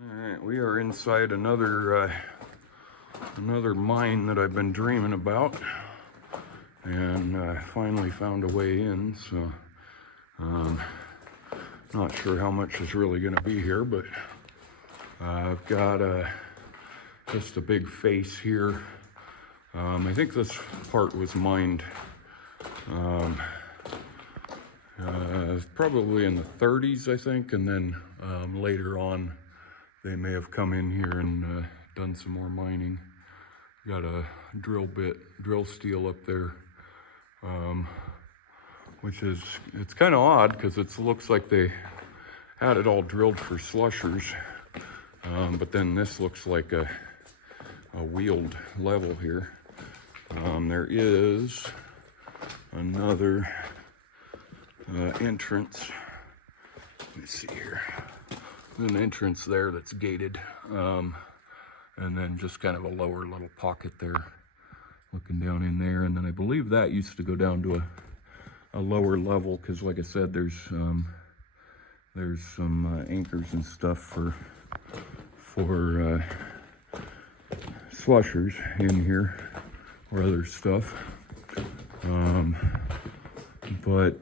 Alright, we are inside another mine that I've been dreaming about, and finally found a way in. So not sure how much is really going to be here, but I've got just a big face here. I think this part was mined probably in the 30s, I think, and then later on they may have come in here and done some more mining. Got a drill steel up there, which is, it's kind of odd because it looks like they had it all drilled for slushers, but then this looks like a wheeled level here. There is another entrance. Let me see here. There's an entrance there that's gated, and then just kind of a lower little pocket there, looking down in there. And then I believe that used to go down to a lower level because, like I said, there's some anchors and stuff for slushers in here or other stuff. But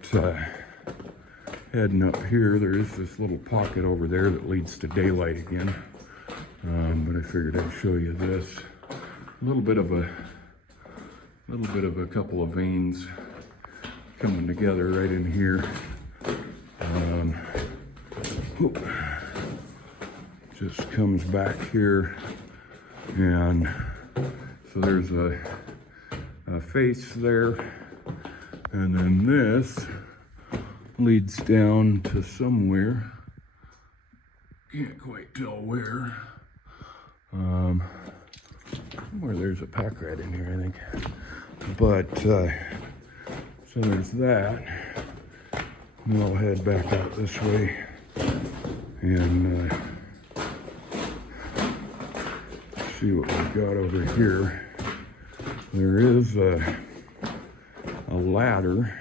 heading up here, there is this little pocket over there that leads to daylight again. But I figured I'd show you this. A little bit of a couple of veins coming together right in here. Just comes back here, and so there's a face there, and then this leads down to somewhere. Can't quite tell where. Somewhere there's a pack rat in here, I think. But so there's that. And I'll head back out this way and see what we've got over here. There is a ladder.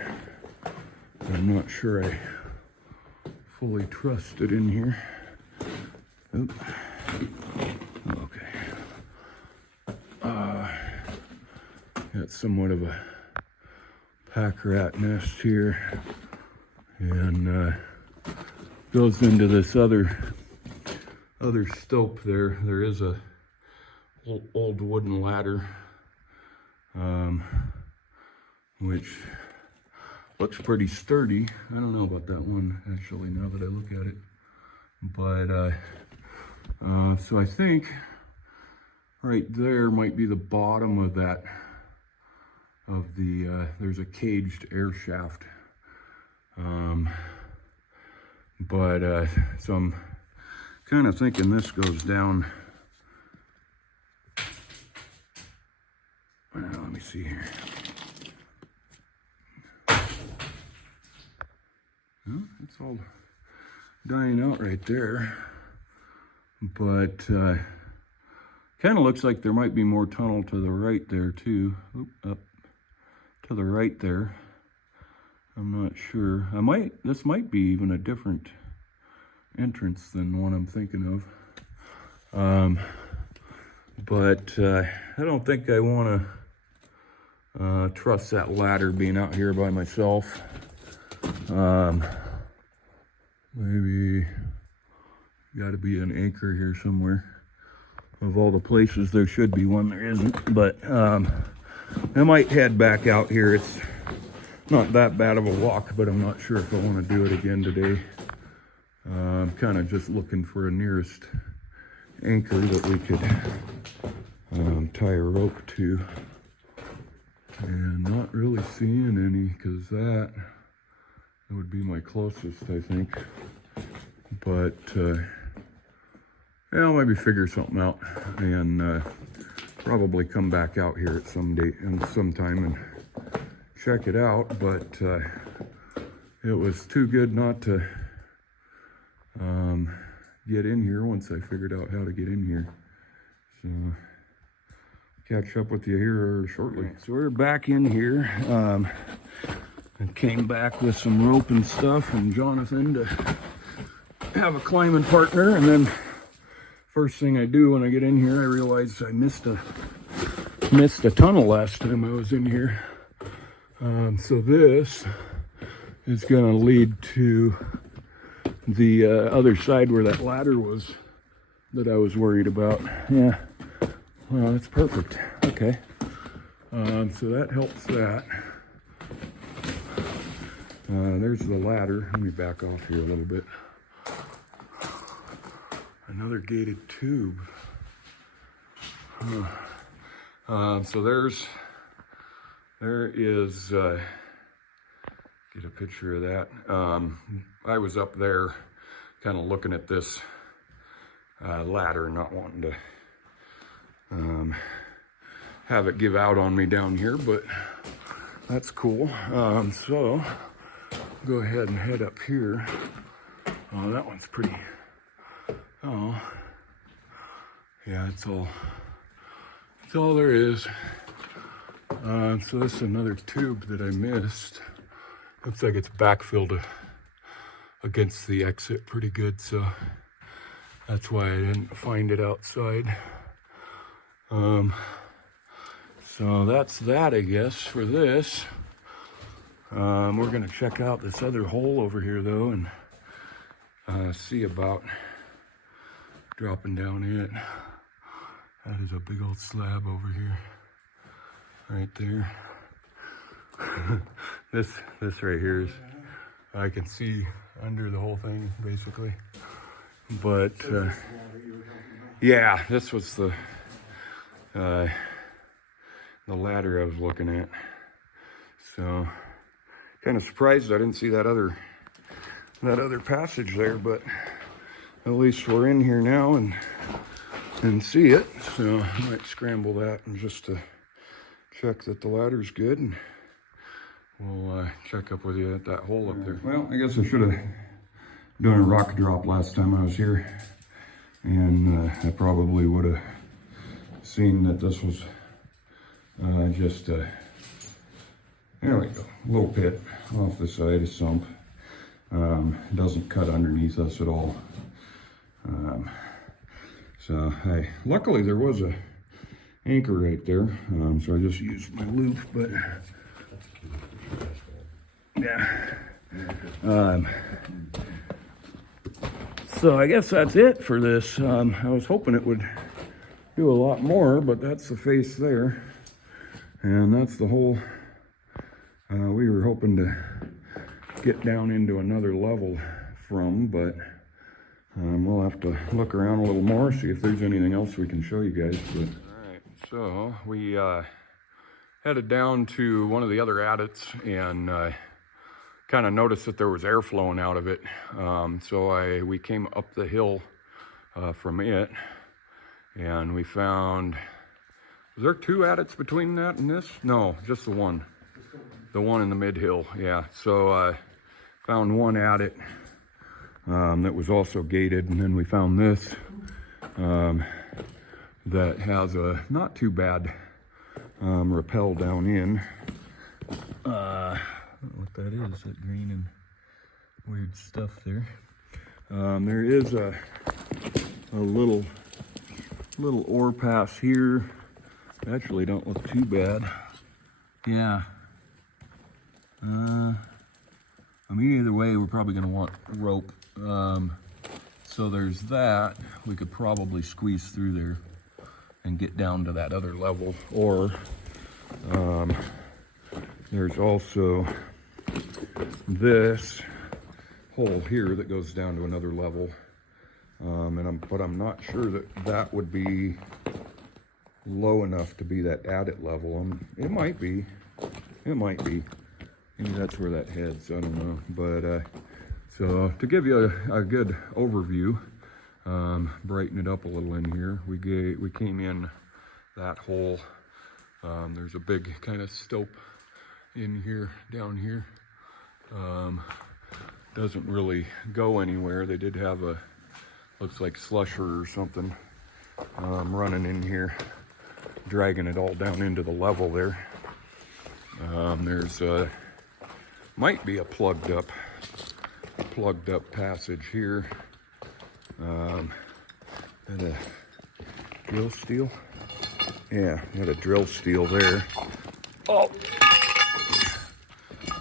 I'm not sure I fully trust it in here. Oop. Okay. Got somewhat of a pack rat nest here, and goes into this other stope there. There is a old wooden ladder, which looks pretty sturdy. I don't know about that one, actually, now that I look at it. But, so I think right there might be the bottom of that, there's a caged air shaft. So I'm kind of thinking this goes down. Let me see here. Well, it's all dying out right there, but kind of looks like there might be more tunnel to the right there too. Oop, up to the right there. I'm not sure. This might be even a different entrance than the one I'm thinking of. But I don't think I want to trust that ladder being out here by myself. Maybe got to be an anchor here somewhere. Of all the places there should be one, there isn't. But I might head back out here. It's not that bad of a walk, but I'm not sure if I want to do it again today. I'm kind of just looking for a nearest anchor that we could tie a rope to, and not really seeing any, because that would be my closest, I think. But yeah, I'll maybe figure something out and probably come back out here at sometime and check it out. But it was too good not to get in here once I figured out how to get in here. So catch up with you here shortly. So we're back in here. And came back with some rope and stuff, and Jonathan to have a climbing partner, and then first thing I do when I get in here, I realize I missed a tunnel last time I was in here. So this is going to lead to the other side where that ladder was that I was worried about. Yeah, well, that's perfect. Okay, so that helps that. There's the ladder. Let me back off here a little bit. Another gated tube. So there is, get a picture of that. I was up there kind of looking at this ladder, not wanting to have it give out on me down here, but that's cool. So go ahead and head up here. Oh, that one's pretty. Oh, yeah, it's all there is. So this is another tube that I missed. Looks like it's backfilled against the exit pretty good, so that's why I didn't find it outside. So that's that, I guess, for this. We're gonna check out this other hole over here though and see about dropping down it. That is a big old slab over here, right there. This right here is, I can see under the whole thing basically. But yeah, this was the ladder I was looking at. So kind of surprised I didn't see that other passage there, but at least we're in here now and see it. So I might scramble that and just to check that the ladder's good, and we'll check up with you at that hole up there. Well, I guess I should have done a rock drop last time I was here, and I probably would have seen that this was just a, there we go, a little pit off the side, a sump. Doesn't cut underneath us at all. So hey, luckily there was a anchor right there, so I just used my loop, but yeah. So I guess that's it for this. I was hoping it would do a lot more, but that's the face there, and that's the hole we were hoping to get down into another level from, but we'll have to look around a little more, see if there's anything else we can show you guys. But all right, so we headed down to one of the other adits and kind of noticed that there was air flowing out of it. So we came up the hill from it, and we found, was there two adits between that and this? No, just the one in the mid hill. Yeah, so found one adit that was also gated, and then we found this that has a not too bad rappel down in. I don't know what that is, that green and weird stuff there. There is a little ore pass here. Actually don't look too bad. Yeah. I mean, either way, we're probably going to want rope. So there's that. We could probably squeeze through there and get down to that other level. Or there's also this hole here that goes down to another level. But I'm not sure that would be low enough to be that adit level. It might be. It might be. Maybe that's where that heads, I don't know. But so to give you a good overview, brighten it up a little in here, we came in that hole. There's a big kind of stope in here, down here. Doesn't really go anywhere. They did have a, looks like slusher or something running in here, dragging it all down into the level there. There's might be a plugged up passage here. Got a drill steel. Yeah, got a drill steel there. Oh!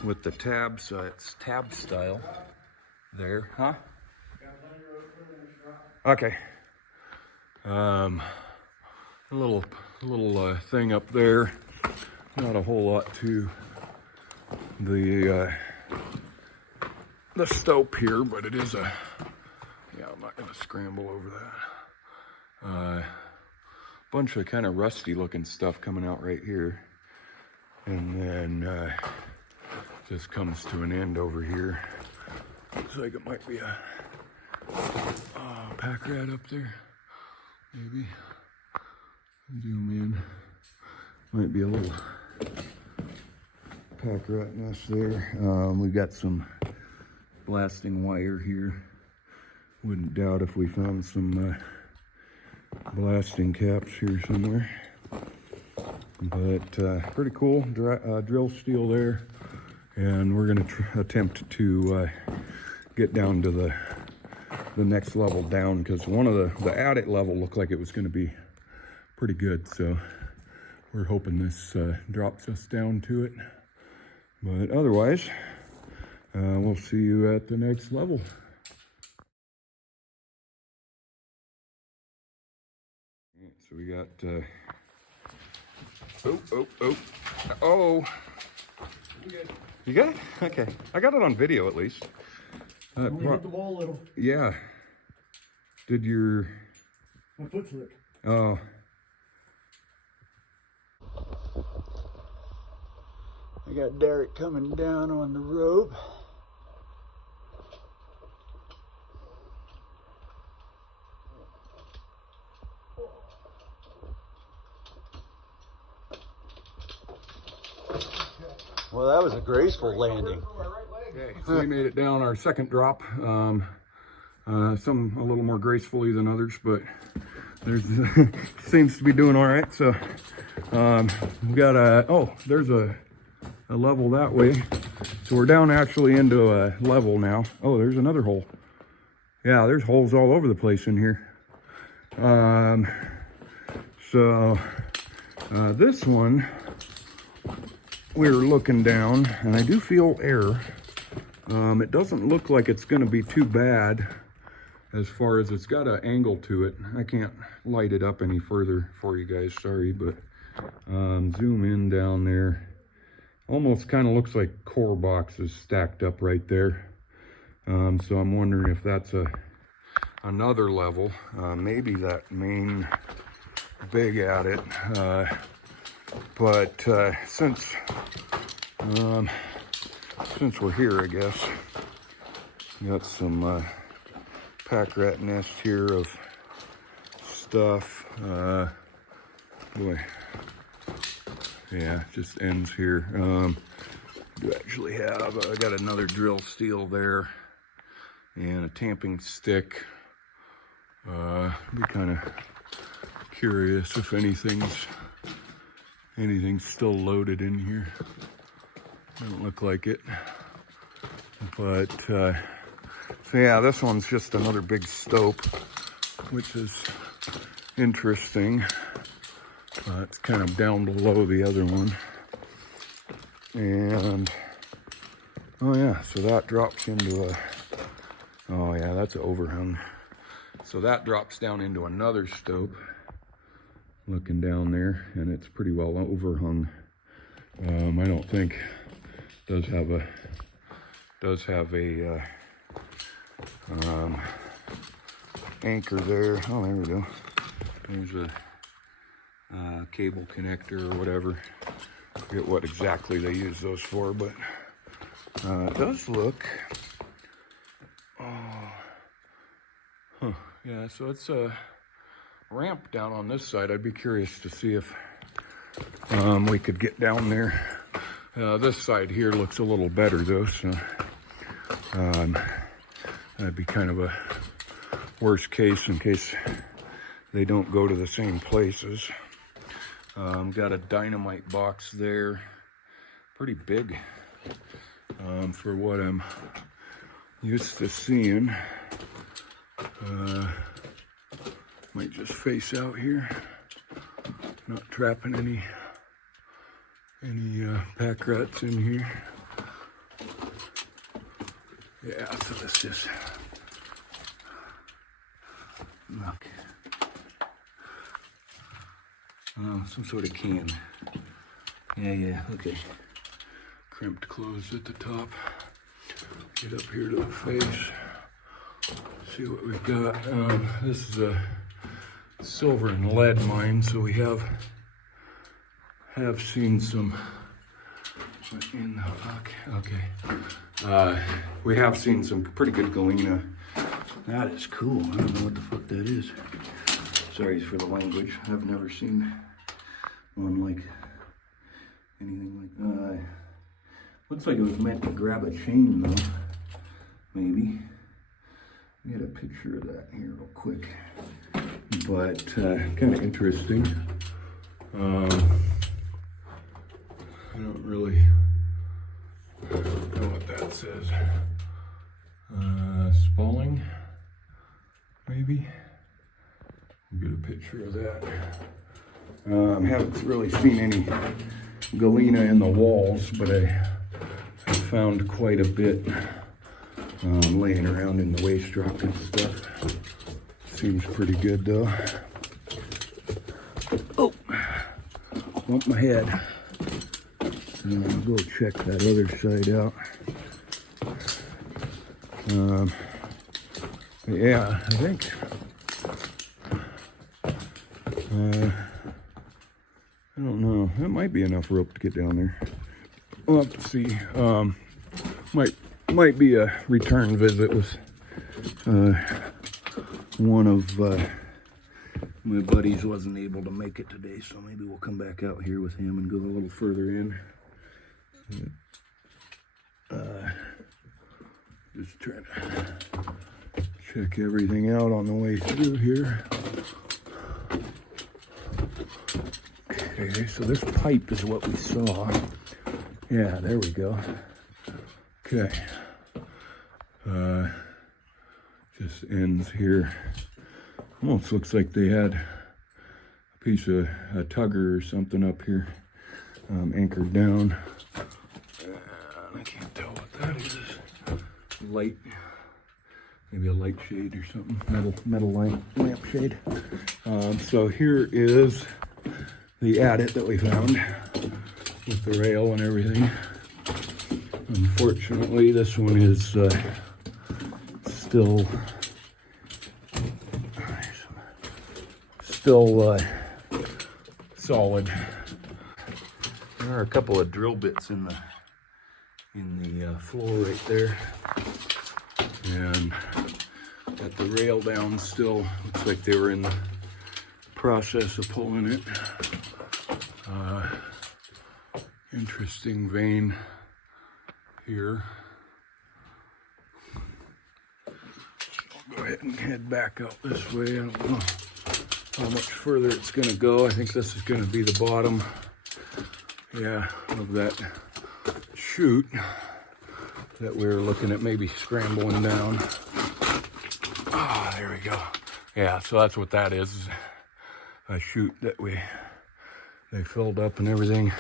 With the tabs, so it's tab style there, huh? Okay. A little thing up there. Not a whole lot to the stope here, but it is a, yeah, I'm not gonna scramble over that. Bunch of kind of rusty looking stuff coming out right here. And then just comes to an end over here. Looks like it might be a pack rat up there, maybe. Zoom in. Might be a little pack rat nest there. We've got some blasting wire here. Wouldn't doubt if we found some blasting caps here somewhere. But pretty cool drill steel there. And we're going to attempt to get down to the next level down, because one of the adit level looked like it was going to be pretty good. So we're hoping this drops us down to it. But otherwise, we'll see you at the next level. So we got, oh. You got it? Okay. I got it on video at least. Only hit the wall a little. Yeah. Did your... My foot slipped. Oh. I got Derek coming down on the rope. Well, that was a graceful landing. Okay, so we made it down our second drop. Some a little more gracefully than others, but there's seems to be doing all right. So we got there's a level that way. So we're down actually into a level now. Oh, there's another hole. Yeah, there's holes all over the place in here. This one, we were looking down, and I do feel air. It doesn't look like it's going to be too bad as far as it's got an angle to it. I can't light it up any further for you guys, sorry, but zoom in down there. Almost kind of looks like core boxes stacked up right there. So I'm wondering if that's another level, maybe that main big at it. But since we're here, I guess, got some pack rat nest here of stuff. Boy, yeah, just ends here. Do actually have, I got another drill steel there and a tamping stick. Be kind of curious if anything's still loaded in here. Doesn't look like it. But so yeah, this one's just another big stope, which is interesting. It's kind of down below the other one. And oh yeah, so that drops into a, oh yeah, that's overhung. So that drops down into another stope. Looking down there, and it's pretty well overhung. I don't think does have a anchor there. Oh, there we go. There's a cable connector or whatever. I forget what exactly they use those for, but it does look. Oh, huh. Yeah. So it's a ramp down on this side. I'd be curious to see if we could get down there. This side here looks a little better though, so that'd be kind of a worst case in case they don't go to the same places. Got a dynamite box there, pretty big for what I'm used to seeing. Might just face out here. Not trapping any pack rats in here. Yeah, so let's just look. Oh, some sort of can. Yeah, okay. Crimped closed at the top. Get up here to the face. See what we've got. This is a silver and lead mine, so we have seen some. What in the fuck? Okay. We have seen some pretty good galena. That is cool. I don't know what the fuck that is. Sorry for the language. I've never seen one like anything like that. Looks like it was meant to grab a chain though. Maybe. Get a picture of that here real quick. But kind of interesting. I don't really know what that says. Spalling, maybe. Get a picture of that. Haven't really seen any galena in the walls, but I found quite a bit laying around in the waste rock and stuff. Seems pretty good though. Oh, bumped my head. I'll go check that other side out. Yeah, I think I don't know. That might be enough rope to get down there. We'll have to see. Might be a return visit with one of my buddies wasn't able to make it today, so maybe we'll come back out here with him and go a little further in. Just trying to check everything out on the way through here. Okay, so this pipe is what we saw. Yeah, there we go. Okay. Just ends here. Almost looks like they had a piece of a tugger or something up here anchored down. I can't tell what that is. Light, maybe a light shade or something. Metal lamp shade. So here is the adit that we found with the rail and everything. Unfortunately, this one is still solid. There are a couple of drill bits in the floor right there, and got the rail down still. Looks like they were in the process of pulling it. Interesting vein here. I'll go ahead and head back out this way. I don't know how much further it's going to go. I think this is going to be the bottom, yeah, of that chute that we were looking at maybe scrambling down. Ah, there we go. Yeah, so that's what that is, a chute that they filled up and everything.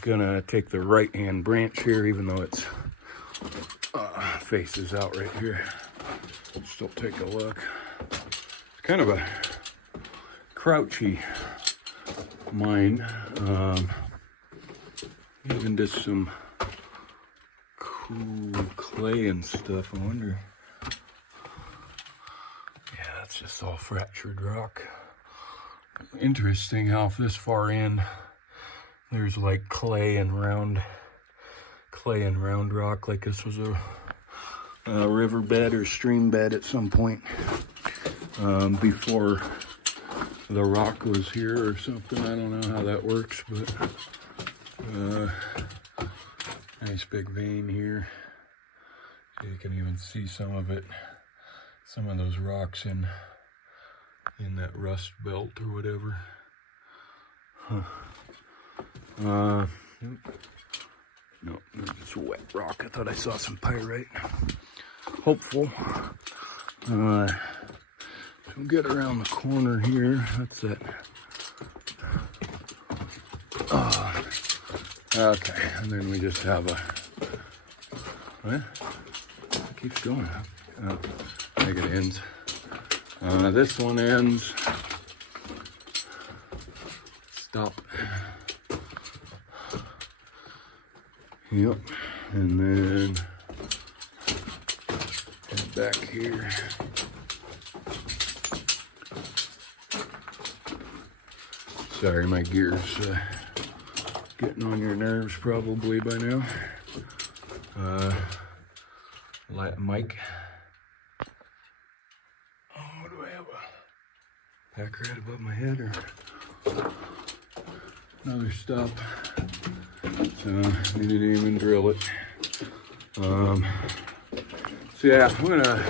Gonna take the right hand branch here, even though it's faces out right here. Still take a look. It's kind of a crouchy mine. Even just some cool clay and stuff. I wonder. Yeah, that's just all fractured rock. Interesting how this far in there's like clay and round rock, like this was a riverbed or stream bed at some point before the rock was here or something. I don't know how that works, but nice big vein here. You can even see some of it, some of those rocks in that rust belt or whatever. No, it's wet rock. I thought I saw some pyrite. Hopeful. So we'll get around the corner here. That's it. Okay, and then we just have a, what? It keeps going. I think it ends. This one ends. Stop. Yep, and then head back here. Sorry, my gear's getting on your nerves probably by now. Mike. Oh, do I have a pack rat above my head or another stop? So we didn't even drill it. So yeah, I'm gonna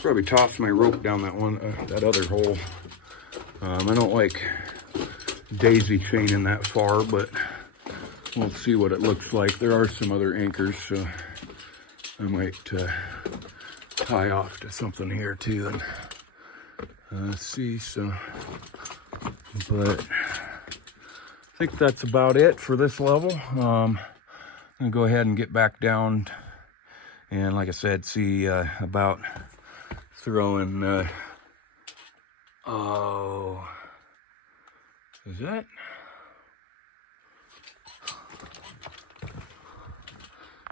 probably toss my rope down that one, that other hole. I don't like daisy chaining that far, but we'll see what it looks like. There are some other anchors, so I might tie off to something here too and see. So, but I think that's about it for this level. I'm gonna go ahead and get back down, and like I said, see about throwing. Oh, is that?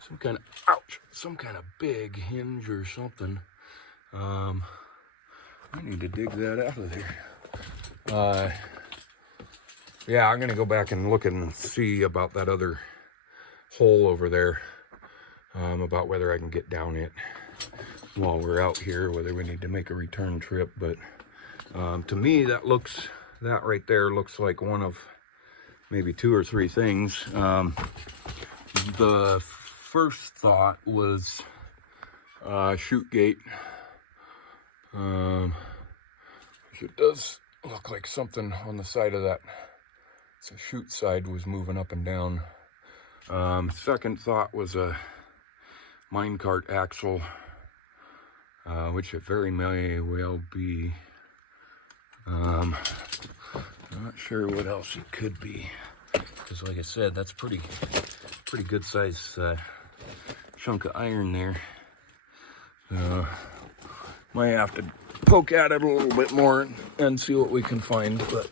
Some kind of, ouch, some kind of big hinge or something. I need to dig that out of there. Yeah, I'm gonna go back and look and see about that other hole over there, about whether I can get down it while we're out here, whether we need to make a return trip. But to me, that right there looks like one of maybe 2 or 3 things. The first thought was chute gate. It does look like something on the side of that. So chute side was moving up and down. Second thought was a minecart axle, which it very may well be. I'm not sure what else it could be, because like I said, that's pretty good size chunk of iron there. So might have to poke at it a little bit more and see what we can find, but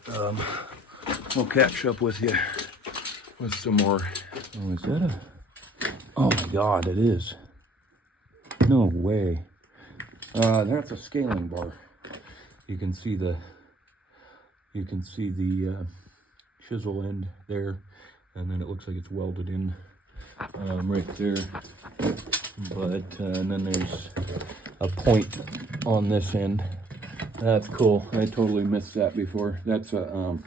we'll catch up with you with some more. Oh, is that a? Oh my God, it is. No way. That's a scaling bar. You can see the chisel end there, and then it looks like it's welded in right there. But and then there's a point on this end. That's cool. I totally missed that before. That's a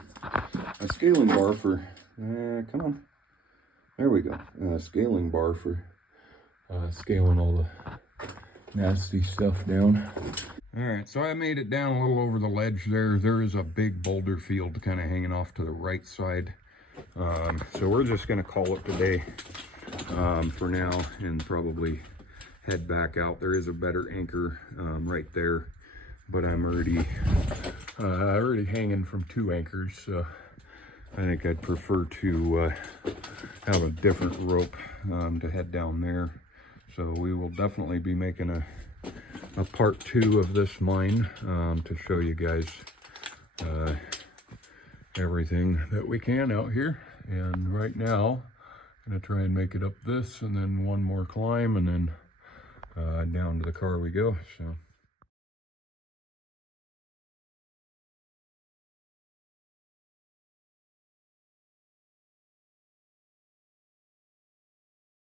scaling bar for. Come on. There we go. Scaling bar for scaling all the nasty stuff down. All right, so I made it down a little over the ledge there. There is a big boulder field kind of hanging off to the right side. So we're just gonna call it today for now and probably head back out. There is a better anchor right there, but I'm already hanging from 2 anchors, so I think I'd prefer to have a different rope to head down there. So we will definitely be making a part 2 of this mine to show you guys everything that we can out here. And right now, I'm gonna try and make it up this, and then one more climb, and then down to the car we go. So.